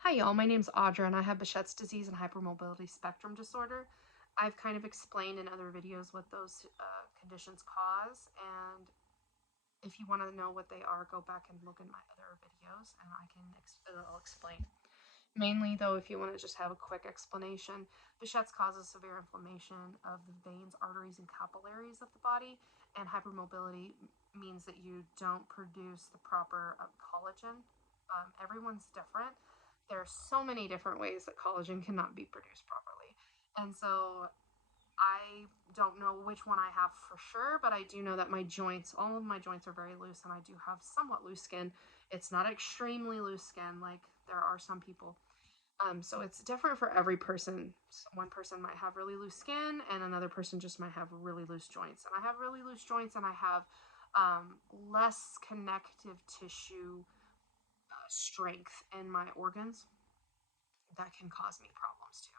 Hi, y'all. My name's Audra, and I have Behçet's disease and hypermobility spectrum disorder. I've kind of explained in other videos what those conditions cause, and if you want to know what they are, go back and look in my other videos, and I'll explain. Mainly, though, if you want to just have a quick explanation, Behçet's causes severe inflammation of the veins, arteries, and capillaries of the body, and hypermobility means that you don't produce the proper collagen. Everyone's different. There's so many different ways that collagen cannot be produced properly. And so I don't know which one I have for sure, but I do know that all of my joints are very loose, and I do have somewhat loose skin. It's not extremely loose skin like there are some people. So it's different for every person. One person might have really loose skin, and another person just might have really loose joints. And I have really loose joints, and I have less connective tissue strength in my organs that can cause me problems too.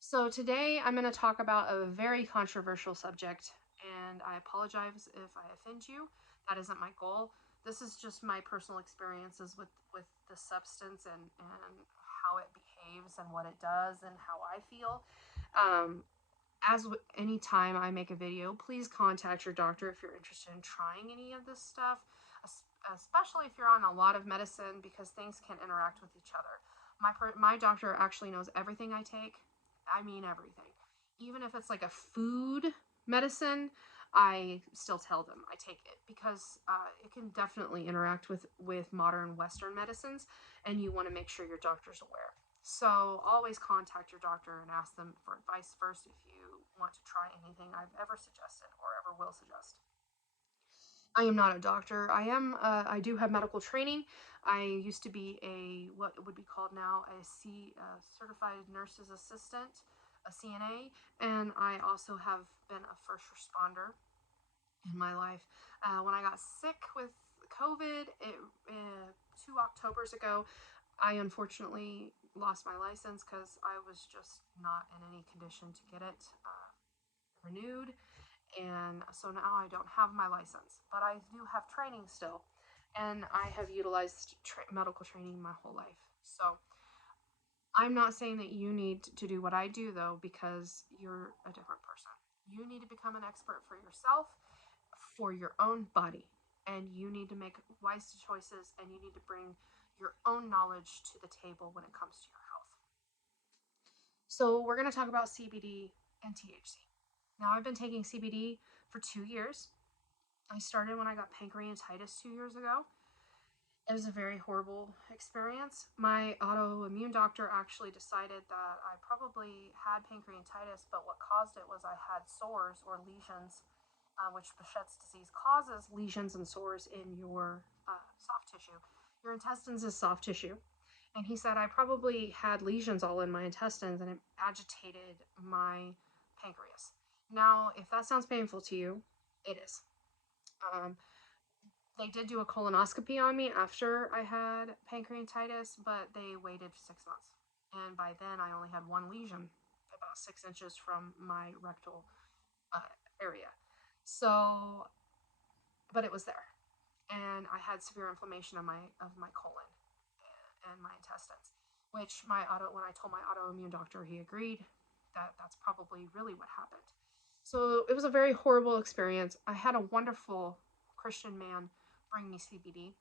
So today I'm going to talk about a very controversial subject, and I apologize if I offend you. That isn't my goal. This is just my personal experiences with the substance and how it behaves and what it does and how I feel. As any time I make a video, please contact your doctor if you're interested in trying any of this stuff, especially if you're on a lot of medicine, because things can interact with each other. My doctor actually knows everything I take. I mean everything. Even if it's like a food medicine, I still tell them I take it because it can definitely interact with modern Western medicines, and you want to make sure your doctor's aware. So always contact your doctor and ask them for advice first if you want to try anything I've ever suggested or ever will suggest. I am not a doctor. I do have medical training. I used to be what would be called now a certified nurse's assistant, a CNA, and I also have been a first responder in my life. When I got sick with COVID, 2 Octobers ago, I unfortunately lost my license because I was just not in any condition to get it renewed, and so now I don't have my license, but I do have training still, and I have utilized medical training my whole life. So I'm not saying that you need to do what I do, though, because you're a different person. You need to become an expert for yourself, for your own body, and you need to make wise choices, and you need to bring your own knowledge to the table when it comes to your health. So we're going to talk about CBD and THC. Now, I've been taking CBD for 2 years. I started when I got pancreatitis 2 years ago. It was a very horrible experience. My autoimmune doctor actually decided that I probably had pancreatitis, but what caused it was I had sores or lesions, which Behçet's disease causes lesions and sores in your soft tissue. Your intestines is soft tissue. And he said I probably had lesions all in my intestines, and it agitated my pancreas. Now, if that sounds painful to you, it is. Um, they did do a colonoscopy on me after I had pancreatitis, but they waited 6 months. And by then, I only had one lesion about 6 inches from my rectal area. So, but it was there. And I had severe inflammation of my colon and my intestines, which when I told my autoimmune doctor, he agreed that that's probably really what happened. So it was a very horrible experience. I had a wonderful Christian man bring me CBD.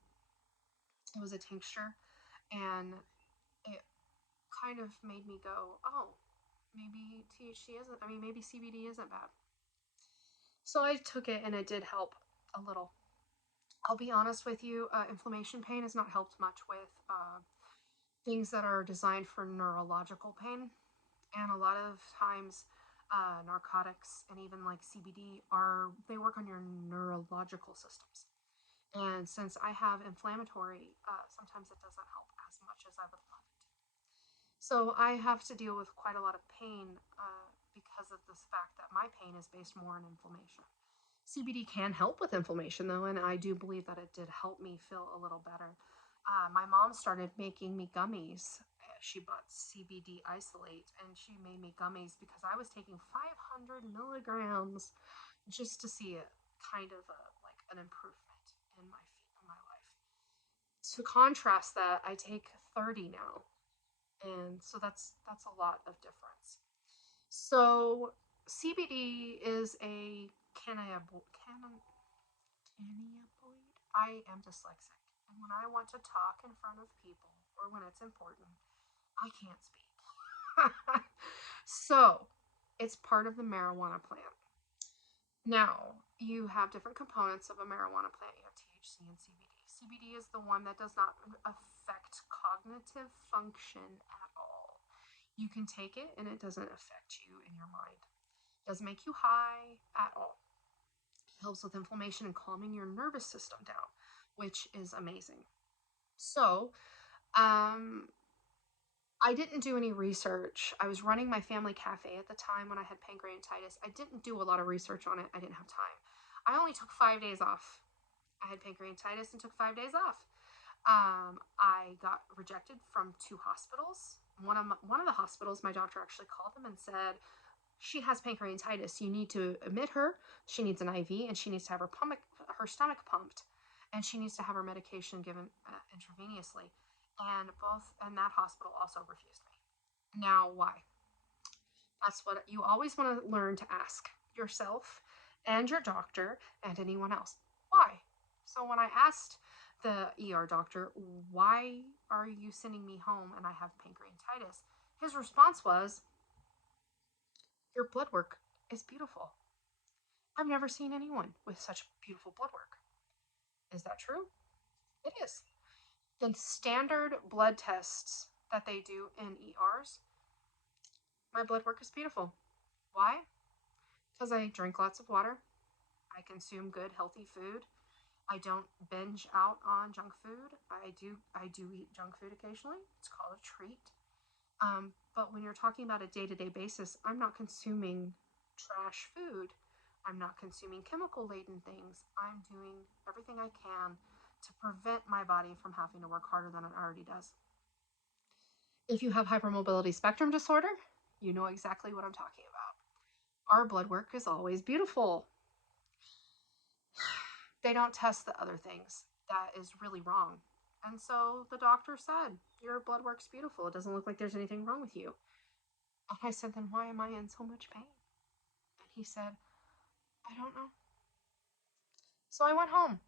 It was a tincture, and it kind of made me go, oh, maybe maybe CBD isn't bad. So I took it, and it did help a little. I'll be honest with you, inflammation pain has not helped much with things that are designed for neurological pain. And a lot of times, narcotics and even like CBD they work on your neurological systems. And since I have inflammatory, sometimes it doesn't help as much as I would love it. So I have to deal with quite a lot of pain because of this fact that my pain is based more on inflammation. CBD can help with inflammation, though, and I do believe that it did help me feel a little better. My mom started making me gummies. She bought CBD isolate, and she made me gummies because I was taking 500 milligrams just to see a kind of like an improvement in my life. To contrast that, I take 30 now, And so that's a lot of difference. So CBD is a cannabinoid. I am dyslexic, and when I want to talk in front of people or when it's important, I can't speak. So it's part of the marijuana plant. Now, you have different components of a marijuana plant. You have THC and CBD. CBD is the one that does not affect cognitive function at all. You can take it and it doesn't affect you in your mind. It doesn't make you high at all. It helps with inflammation and calming your nervous system down, which is amazing. So, um, I didn't do any research. I was running my family cafe at the time when I had pancreatitis. I didn't do a lot of research on it. I didn't have time. I only took 5 days off. I had pancreatitis and took 5 days off. I got rejected from 2 hospitals. One of the hospitals, my doctor actually called them and said, she has pancreatitis. You need to admit her. She needs an IV and she needs to have her stomach pumped, and she needs to have her medication given intravenously. And that hospital also refused me. Now, why? That's what you always want to learn to ask yourself and your doctor and anyone else. Why? So when I asked the ER doctor, why are you sending me home and I have pancreatitis? His response was, your blood work is beautiful. I've never seen anyone with such beautiful blood work. Is that true? It is. The standard blood tests that they do in ERs, my blood work is beautiful. Why? Because I drink lots of water. I consume good, healthy food. I don't binge out on junk food. I do eat junk food occasionally. It's called a treat. But when you're talking about a day-to-day basis, I'm not consuming trash food. I'm not consuming chemical-laden things. I'm doing everything I can to prevent my body from having to work harder than it already does. If you have hypermobility spectrum disorder, you know exactly what I'm talking about. Our blood work is always beautiful. They don't test the other things. That is really wrong. And so the doctor said, your blood work's beautiful. It doesn't look like there's anything wrong with you. And I said, then why am I in so much pain? And he said, I don't know. So I went home.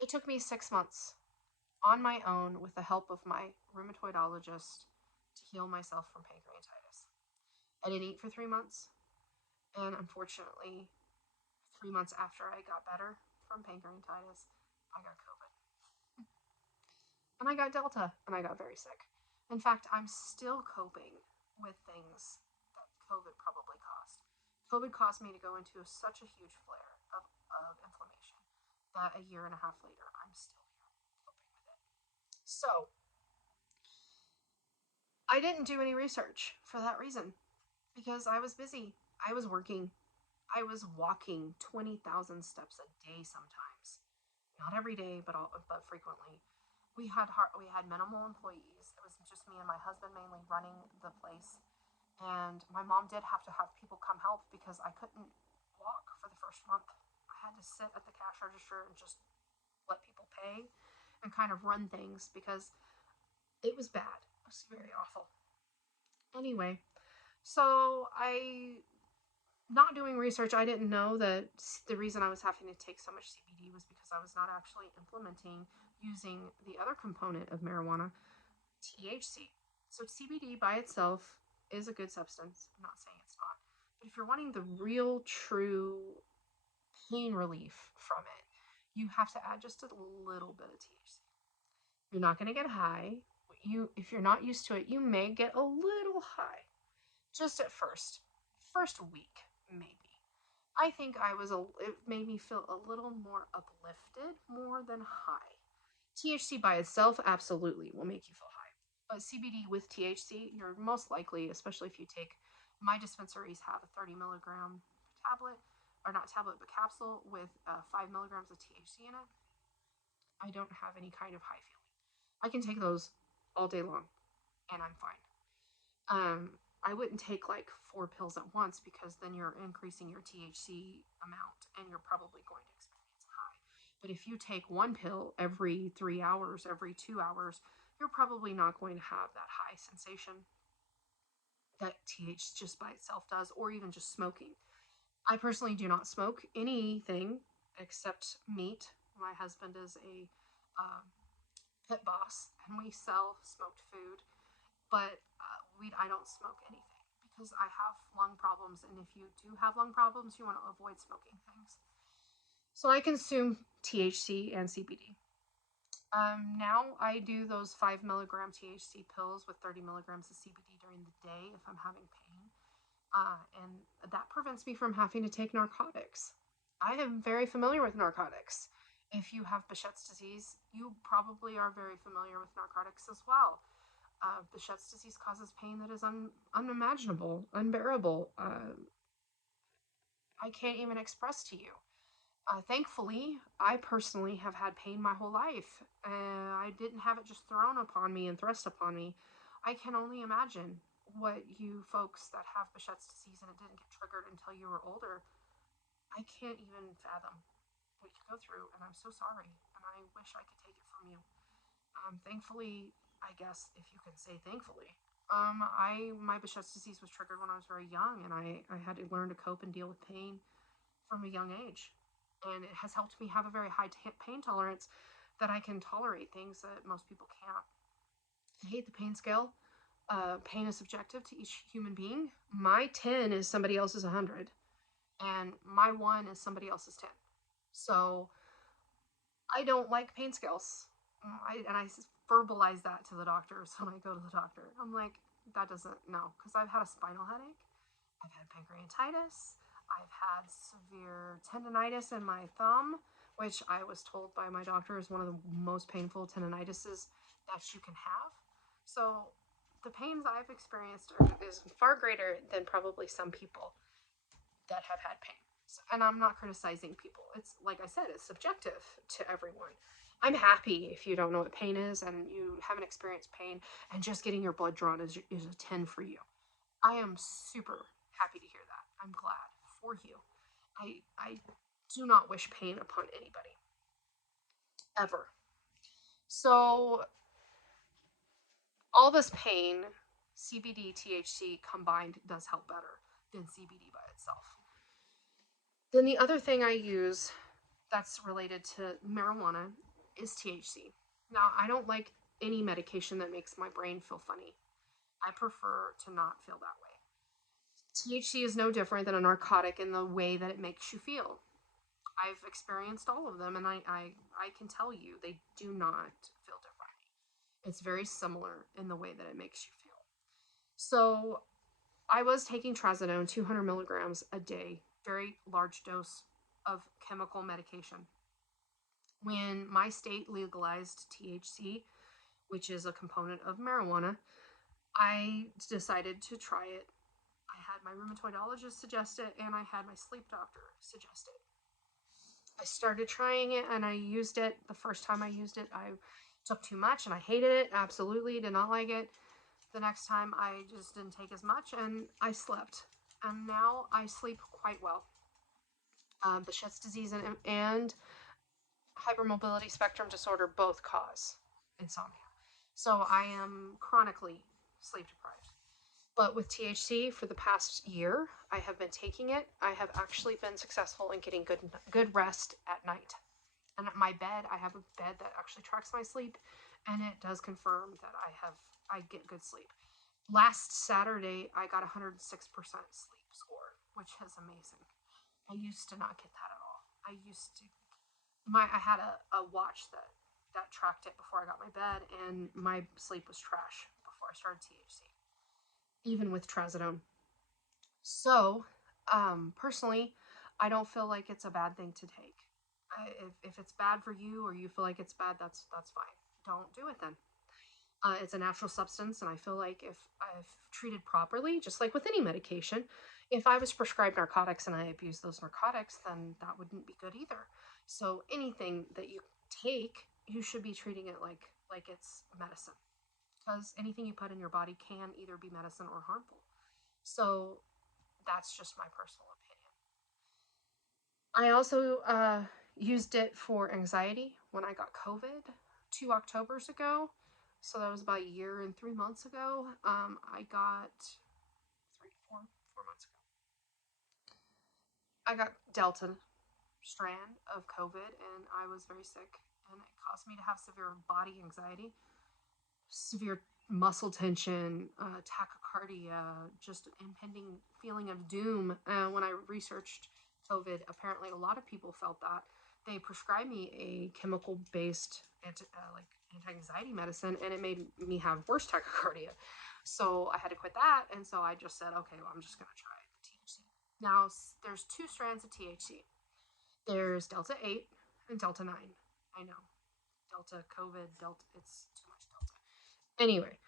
It took me 6 months on my own with the help of my rheumatologist to heal myself from pancreatitis. I didn't eat for 3 months. And unfortunately, 3 months after I got better from pancreatitis, I got COVID. And I got Delta, and I got very sick. In fact, I'm still coping with things that COVID probably caused. COVID caused me to go into such a huge flare of inflammation that a year and a half later, I'm still here coping with it. So, I didn't do any research for that reason because I was busy. I was working. I was walking 20,000 steps a day sometimes. Not every day, but frequently. We had minimal employees. It was just me and my husband mainly running the place. And my mom did have to have people come help because I couldn't walk for the first month. I had to sit at the cash register and just let people pay and kind of run things because it was bad. It was very awful. Anyway, so not doing research, I didn't know that the reason I was having to take so much CBD was because I was not actually implementing using the other component of marijuana, THC. So CBD by itself is a good substance. I'm not saying it's not. But if you're wanting the real, true pain relief from it, you have to add just a little bit of THC. You're not going to get high. If you're not used to it, you may get a little high. Just at first week, maybe. I think it made me feel a little more uplifted more than high. THC by itself absolutely will make you feel high. But CBD with THC, you're most likely, especially if you take, my dispensaries have a 30 milligram tablet, or not tablet, but capsule with 5 milligrams of THC in it. I don't have any kind of high feeling. I can take those all day long, and I'm fine. I wouldn't take like 4 pills at once because then you're increasing your THC amount and you're probably going to experience high. But if you take 1 pill every 3 hours, every 2 hours, you're probably not going to have that high sensation that THC just by itself does, or even just smoking. I personally do not smoke anything except meat. My husband is a pit boss, and we sell smoked food, but I don't smoke anything because I have lung problems, and if you do have lung problems, you want to avoid smoking things. So I consume THC and CBD. Now I do those 5 milligram THC pills with 30 milligrams of CBD during the day if I'm having pain. And that prevents me from having to take narcotics. I am very familiar with narcotics. If you have Behçet's disease, you probably are very familiar with narcotics as well. Behçet's disease causes pain that is unimaginable, unbearable. I can't even express to you. Thankfully, I personally have had pain my whole life. I didn't have it just thrown upon me and thrust upon me. I can only imagine what you folks that have Behçet's disease and it didn't get triggered until you were older. I can't even fathom what you go through, and I'm so sorry, and I wish I could take it from you. Thankfully, I guess if you can say thankfully, my Behçet's disease was triggered when I was very young, and I had to learn to cope and deal with pain from a young age, and it has helped me have a very high pain tolerance that I can tolerate things that most people can't. I hate the pain scale. Pain is subjective to each human being. My 10 is somebody else's 100, and my 1 is somebody else's 10. So I don't like pain scales. I verbalize that to the doctors when I go to the doctor. I'm like, that doesn't, no, because I've had a spinal headache, I've had pancreatitis, I've had severe tendonitis in my thumb, which I was told by my doctor is one of the most painful tendonitises that you can have. So the pains I've experienced is far greater than probably some people that have had pain. So, and I'm not criticizing people. It's like I said, it's subjective to everyone. I'm happy if you don't know what pain is and you haven't experienced pain, and just getting your blood drawn is a 10 for you. I am super happy to hear that. I'm glad for you. I do not wish pain upon anybody, ever. So, all this pain, CBD, THC combined does help better than CBD by itself. Then the other thing I use that's related to marijuana is THC. Now, I don't like any medication that makes my brain feel funny. I prefer to not feel that way. THC is no different than a narcotic in the way that it makes you feel. I've experienced all of them, and I can tell you they do not feel differently. It's very similar in the way that it makes you feel. So I was taking trazodone, 200 milligrams a day, very large dose of chemical medication. When my state legalized THC, which is a component of marijuana, I decided to try it. I had my rheumatologist suggest it, and I had my sleep doctor suggest it. I started trying it, and I used it. The first time I used it, I took too much, and I hated it. Absolutely did not like it. The next time, I just didn't take as much, and I slept. And now I sleep quite well. Behçet's disease and hypermobility spectrum disorder both cause insomnia. So I am chronically sleep deprived. But with THC for the past year, I have been taking it. I have actually been successful in getting good rest at night. And at my bed, I have a bed that actually tracks my sleep, and it does confirm that I get good sleep. Last Saturday, I got 106% sleep score, which is amazing. I used to not get that at all. I had a watch that tracked it before I got my bed, and my sleep was trash before I started THC, even with trazodone. So, personally, I don't feel like it's a bad thing to take. If it's bad for you, or you feel like it's bad, that's fine. Don't do it then. It's a natural substance, and I feel like if treated properly, just like with any medication, if I was prescribed narcotics and I abused those narcotics, then that wouldn't be good either. So anything that you take, you should be treating it like it's medicine, because anything you put in your body can either be medicine or harmful. So that's just my personal opinion. I also used it for anxiety when I got COVID 2 Octobers ago. So that was about a year and 3 months ago. I got 4 months ago. I got Delta strand of COVID, and I was very sick, and it caused me to have severe body anxiety, severe muscle tension, tachycardia, just impending feeling of doom. When I researched COVID, apparently a lot of people felt that. They prescribed me a chemical-based anti-anxiety medicine, and it made me have worse tachycardia. So I had to quit that, and so I just said, okay, well, I'm just gonna try the THC. Now there's two strands of THC. There's Delta 8 and Delta 9. I know. Delta, COVID, Delta, it's too much Delta. Anyway,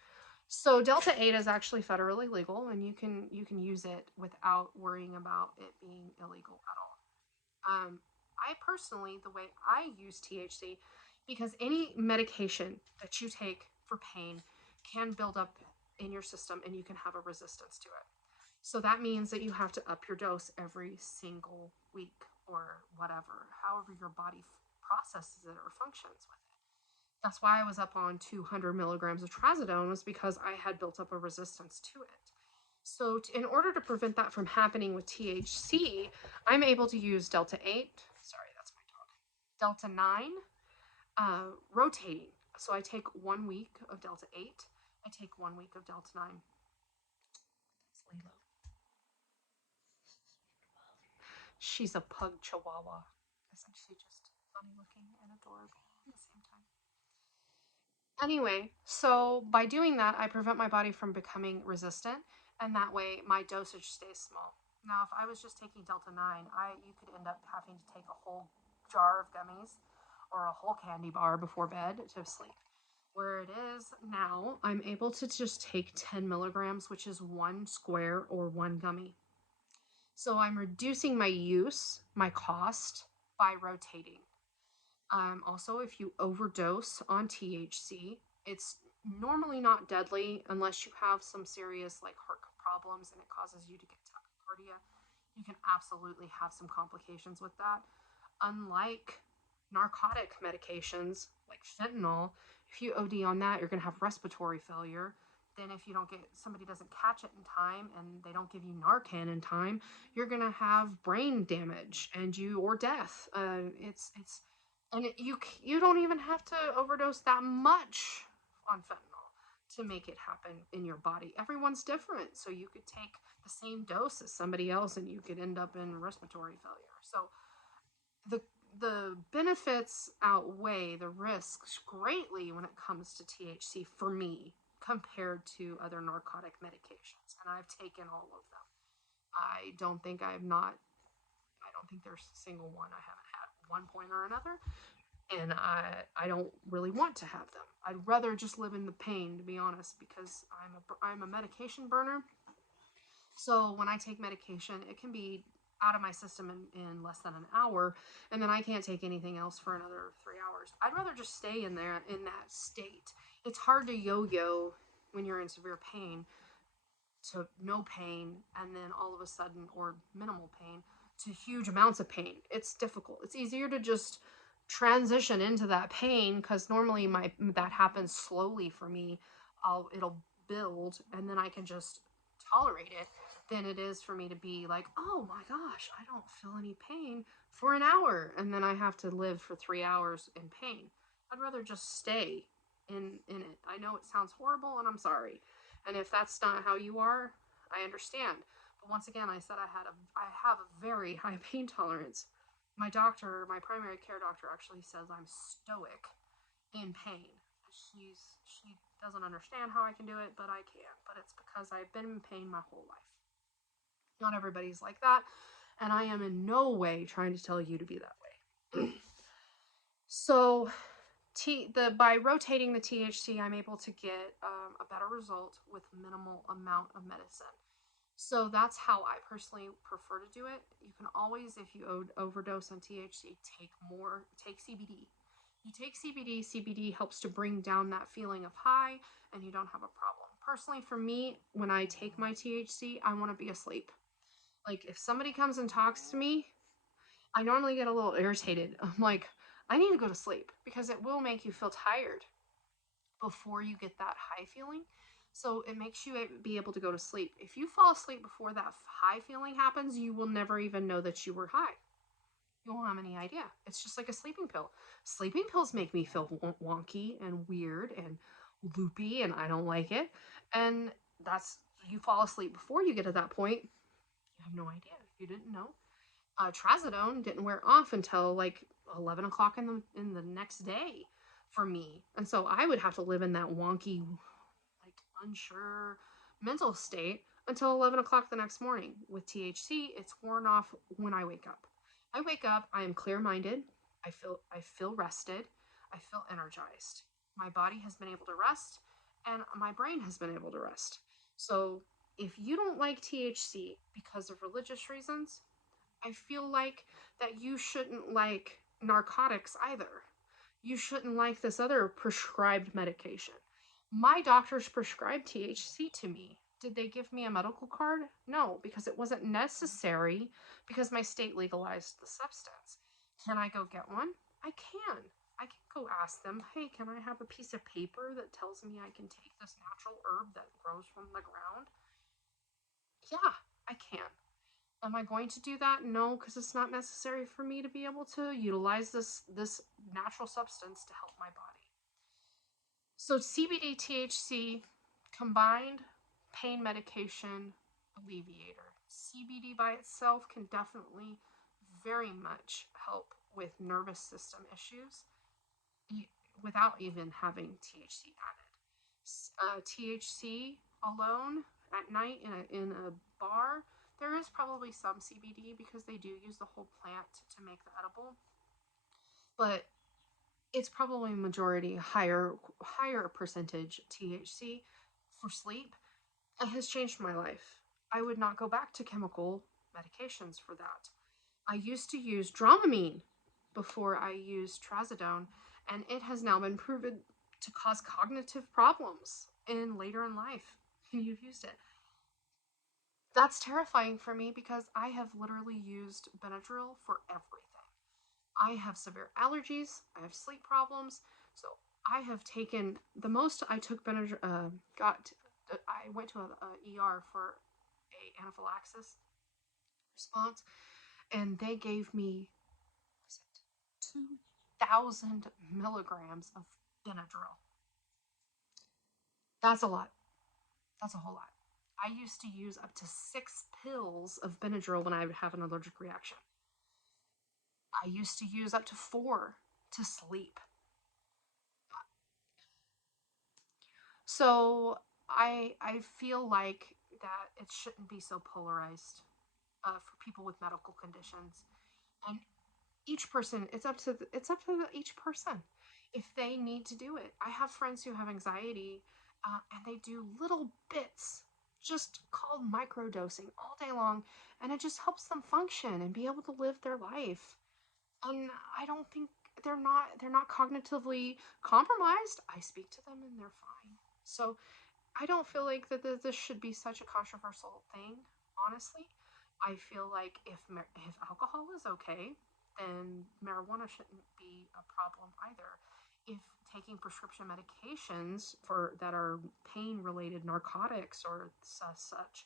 so Delta 8 is actually federally legal, and you can use it without worrying about it being illegal at all. I personally, the way I use THC, because any medication that you take for pain can build up in your system and you can have a resistance to it. So that means that you have to up your dose every single week or whatever, however your body processes it or functions with it. That's why I was up on 200 milligrams of trazodone, was because I had built up a resistance to it. So in order to prevent that from happening with THC, I'm able to use Delta 8, sorry, that's my dog, Delta 9, rotating. So I take 1 week of Delta 8, I take 1 week of Delta 9. That's Lilo. She's a pug chihuahua. Isn't she just funny looking and adorable at the same time? Anyway, so by doing that, I prevent my body from becoming resistant, and that way my dosage stays small. Now, if I was just taking Delta 9, you could end up having to take a whole jar of gummies or a whole candy bar before bed to sleep. Where it is now, I'm able to just take 10 milligrams, which is one square or one gummy. So I'm reducing my use, my cost, by rotating. Also, if you overdose on THC, it's normally not deadly unless you have some serious like heart problems and it causes you to get tachycardia. You can absolutely have some complications with that. Unlike narcotic medications like fentanyl, if you OD on that, you're going to have respiratory failure. Then if you don't get, somebody doesn't catch it in time and they don't give you Narcan in time, you're going to have brain damage and or death. And you don't even have to overdose that much on fentanyl to make it happen in your body. Everyone's different, so you could take the same dose as somebody else and you could end up in respiratory failure. So the benefits outweigh the risks greatly when it comes to THC for me compared to other narcotic medications, and I've taken all of them. I don't think there's a single one I haven't had at one point or another, and I don't really want to have them. I'd rather just live in the pain, to be honest, because I'm a medication burner. So when I take medication, it can be out of my system in less than an hour, and then I can't take anything else for another 3 hours. I'd rather just stay in there in that state. It's hard to yo-yo when you're in severe pain to no pain and then all of a sudden, or minimal pain, to huge amounts of pain. It's difficult. It's easier to just transition into that pain because normally that happens slowly for me. It'll build and then I can just tolerate it, than it is for me to be like, oh my gosh, I don't feel any pain for an hour and then I have to live for 3 hours in pain. I'd rather just stay in it. I know it sounds horrible and I'm sorry. And if that's not how you are, I understand. But once again, I said I have a very high pain tolerance. My doctor, my primary care doctor, actually says I'm stoic in pain. She doesn't understand how I can do it, but I can. But it's because I've been in pain my whole life. Not everybody's like that, and I am in no way trying to tell you to be that way. So by rotating the THC, I'm able to get a better result with minimal amount of medicine. So that's how I personally prefer to do it. You can always, if you overdose on THC, take CBD. You take CBD, CBD helps to bring down that feeling of high, and you don't have a problem. Personally, for me, when I take my THC, I want to be asleep. Like, if somebody comes and talks to me, I normally get a little irritated. I'm like, I need to go to sleep because it will make you feel tired. before you get that high feeling. So it makes you be able to go to sleep. If you fall asleep before that high feeling happens, you will never even know that you were high. You won't have any idea. It's just like a sleeping pill. Sleeping pills make me feel wonky and weird and loopy, and I don't like it. And that's, you fall asleep before you get to that point, you have no idea. You didn't know. Trazodone didn't wear off until like 11 o'clock in the next day for me. And so I would have to live in that wonky, like unsure mental state until 11 o'clock the next morning. With THC, it's worn off when I wake up. I wake up, I am clear-minded, I feel rested, I feel energized. My body has been able to rest and my brain has been able to rest. So if you don't like THC because of religious reasons, I feel like that you shouldn't like narcotics either. You shouldn't like this other prescribed medication. My doctors prescribed THC to me. Did they give me a medical card? No, because it wasn't necessary because my state legalized the substance. Can I go get one? I can. I can go ask them, hey, can I have a piece of paper that tells me I can take this natural herb that grows from the ground? Yeah, I can. Am I going to do that? No, because it's not necessary for me to be able to utilize this natural substance to help my body. So CBD THC combined pain medication alleviator. CBD by itself can definitely very much help with nervous system issues without even having THC added. THC alone at night in a bar, there is probably some CBD because they do use the whole plant to make the edible, but it's probably majority higher percentage THC for sleep. It has changed my life. I would not go back to chemical medications for that. I used to use Dramamine before I used Trazodone, and it has now been proven to cause cognitive problems in later in life. You've used it. That's terrifying for me because I have literally used Benadryl for everything. I have severe allergies, I have sleep problems, so I have taken the most I took Benadryl. I went to a ER for a anaphylaxis response, and they gave me 2,000 milligrams of Benadryl. That's a lot. That's a whole lot. I used to use up to 6 pills of Benadryl when I would have an allergic reaction. I used to use up to 4 to sleep. So I feel like that it shouldn't be so polarized for people with medical conditions, and each person, it's up to each person if they need to do it. I have friends who have anxiety, and they do little bits, just called microdosing, all day long, and it just helps them function and be able to live their life. And I don't think they're not cognitively compromised. I speak to them and they're fine. So I don't feel like that this should be such a controversial thing. Honestly, I feel like if alcohol is okay, then marijuana shouldn't be a problem either. If taking prescription medications for that are pain related narcotics or such,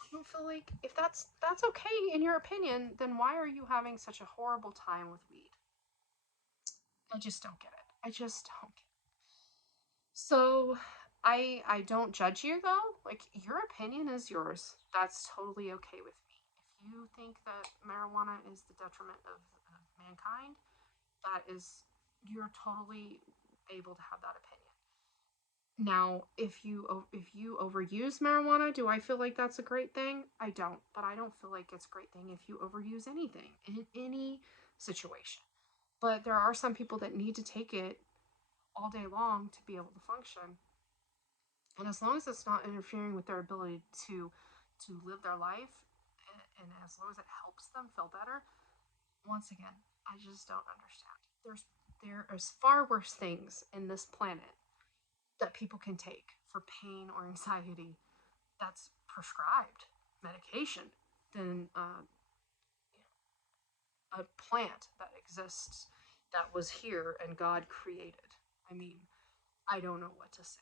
I don't feel like if that's okay in your opinion, then why are you having such a horrible time with weed? I just don't get it. I just don't get it. So I don't judge you though. Like, your opinion is yours. That's totally okay with me. If you think that marijuana is the detriment of mankind, that is, you're totally able to have that opinion. Now, if you overuse marijuana, do I feel like that's a great thing? I don't, but I don't feel like it's a great thing if you overuse anything in any situation. But there are some people that need to take it all day long to be able to function. And as long as it's not interfering with their ability to live their life, and as long as it helps them feel better, once again, I just don't understand. There is far worse things in this planet that people can take for pain or anxiety that's prescribed medication than a plant that exists that was here and God created. I mean, I don't know what to say.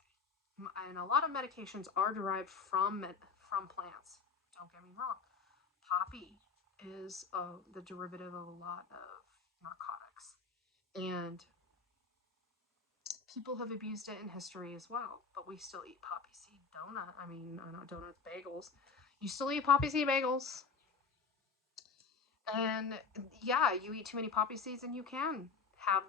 And a lot of medications are derived from plants. Don't get me wrong. Poppy is the derivative of a lot of narcotics, and people have abused it in history as well. But we still eat poppy seed donut. I mean, not donuts, bagels. You still eat poppy seed bagels, and yeah, you eat too many poppy seeds, and you can have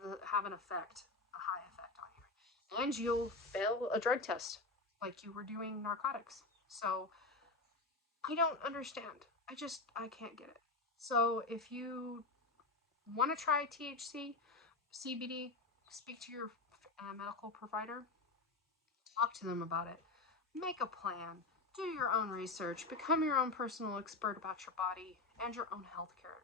an effect, a high effect on you, and you'll fail a drug test like you were doing narcotics. So I don't understand. I can't get it. So if you want to try THC, CBD, speak to your medical provider, talk to them about it, make a plan, do your own research, become your own personal expert about your body and your own healthcare.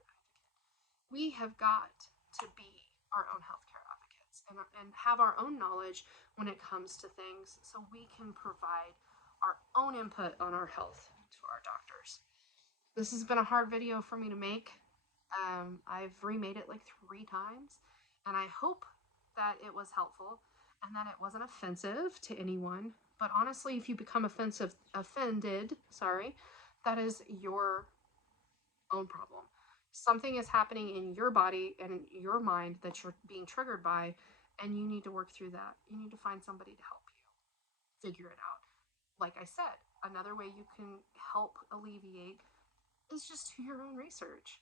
We have got to be our own healthcare advocates and have our own knowledge when it comes to things so we can provide our own input on our health to our doctors. This has been a hard video for me to make. I've remade it like 3 times, and I hope that it was helpful and that it wasn't offensive to anyone. But honestly, if you become offended, sorry, that is your own problem. Something is happening in your body and in your mind that you're being triggered by, and you need to work through that. You need to find somebody to help you figure it out. Like I said, another way you can help alleviate is just do your own research.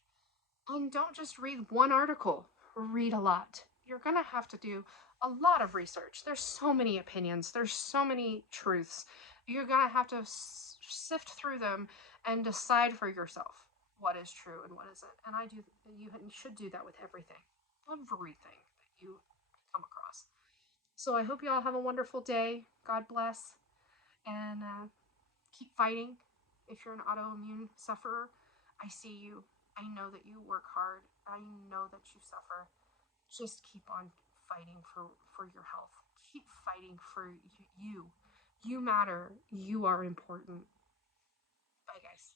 And don't just read one article, read a lot. You're going to have to do a lot of research. There's so many opinions, there's so many truths. You're going to have to sift through them and decide for yourself what is true and what isn't. And you should do that with everything that you come across. So I hope you all have a wonderful day. God bless. And keep fighting. If you're an autoimmune sufferer, I see you. I know that you work hard. I know that you suffer. Just keep on fighting for your health. Keep fighting for you. You matter. You are important. Bye, guys.